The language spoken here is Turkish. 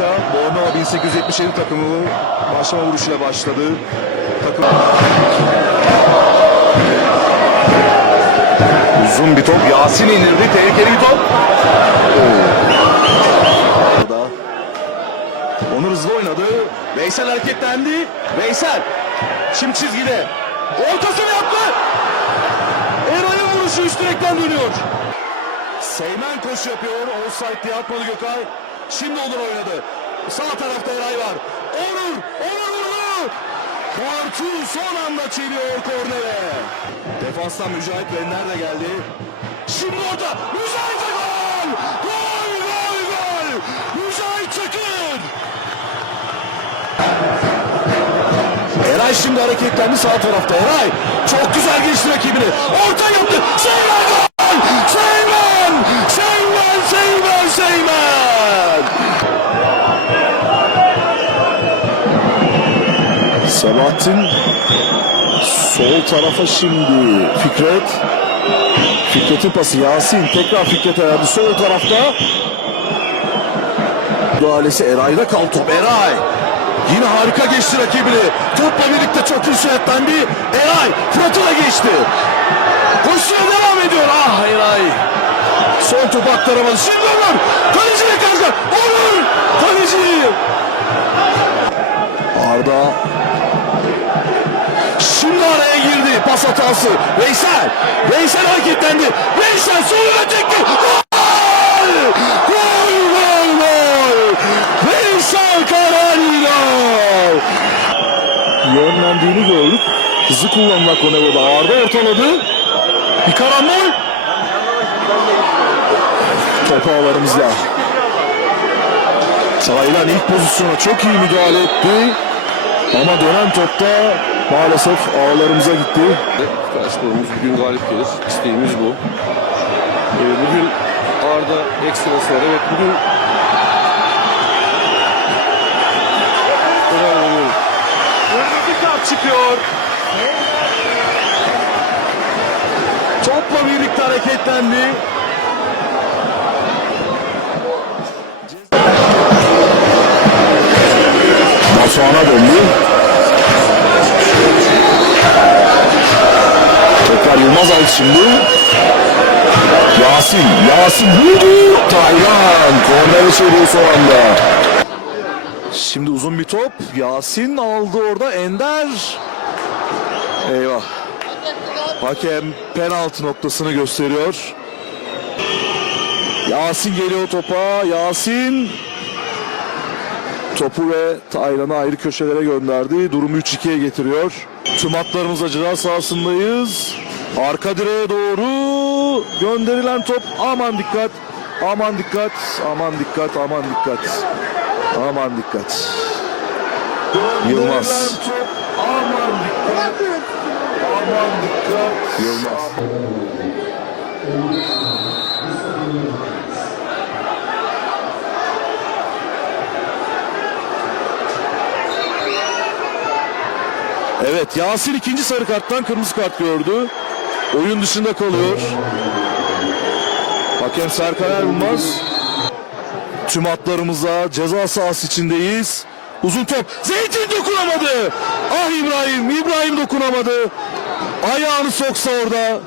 maça. Bornova 1877 takımı başlama vuruşuyla başladı. Takım Uzun bir top. Yasin indirdi. Tehlikeli bir top. Oo. Onur hızlı oynadı. Veysel hareketlendi. Veysel. Şimdi çizgide. Ortasını yaptı. Eray'ın vuruşu üst direkten dönüyor. Seymen koşu yapıyor. Offside diye atmadı Gökay. Şimdi Onur oynadı. Sağ tarafta Eray var. Onur. Onur vurdu. Bartu son anda çeviriyor kornere. Defanstan Mücahit Benler de geldi. Şimdi orada. Mücahit gol. Gol gol gol. Mücahit Çakır. Eray şimdi hareketlendi sağ tarafta. Eray çok güzel geçti rakibini. Orta yaptı. Seymen Sabahattin sol tarafa şimdi Fikret. Fikret'in pası Yasin tekrar Fikret'e verdi sol tarafta. Müdahalesi Eray'da kal top Eray. Yine harika geçti rakibini. Topla birlikte çok iyi süratlendi. Eray Fırat'ı geçti. Koşuya devam ediyor. Ah Eray. Son topu aktaramadı. Şimdi Onur. Kaleciyle karşı. Onur. Kaleci. Arda. Girdi. Pas hatası. Veysel. Veysel hareketlendi. Veysel soluna çekti. Gol! Gol! Gol! Gol! Veysel Karalina! Yönlendiğini gördük. Hızlı kullanılan Konevo'da Arda ortaladı. Bir karambol. Top ağlarımızda. Taylan ilk pozisyona çok iyi müdahale etti. Ama dönen topta maalesef ağlarımıza gitti. Sporumuz bugün galip gelir. İsteğimiz bu. Ee, bugün Arda ekstrası var. Evet bugün. Kırmızı kart çıkıyor. Topla birlikte hareketlendi. Batuhan'a döndü. Aldı şimdi. Yasin, Yasin vurdu. Taylan kornere çeviriyor son anda. Şimdi uzun bir top. Yasin aldı orada. Ender. Eyvah. Hakem penaltı noktasını gösteriyor. Yasin geliyor topa. Yasin topu ve Taylan'ı ayrı köşelere gönderdi. Durumu 3-2'ye getiriyor. Tüm hatlarımızla ceza sahasındayız. Arka direğe doğru gönderilen top. Aman dikkat. Aman dikkat. Aman dikkat. Aman dikkat. Aman dikkat. Yılmaz. Aman dikkat. Aman dikkat. Yılmaz. Evet Yasin ikinci sarı karttan kırmızı kart gördü. Oyun dışında kalıyor. Hakem Serkan Erbilmaz. Tüm hatlarımıza ceza sahası içindeyiz. Uzun top. Zeytin dokunamadı. Ah İbrahim. İbrahim dokunamadı. Ayağını soksa orada.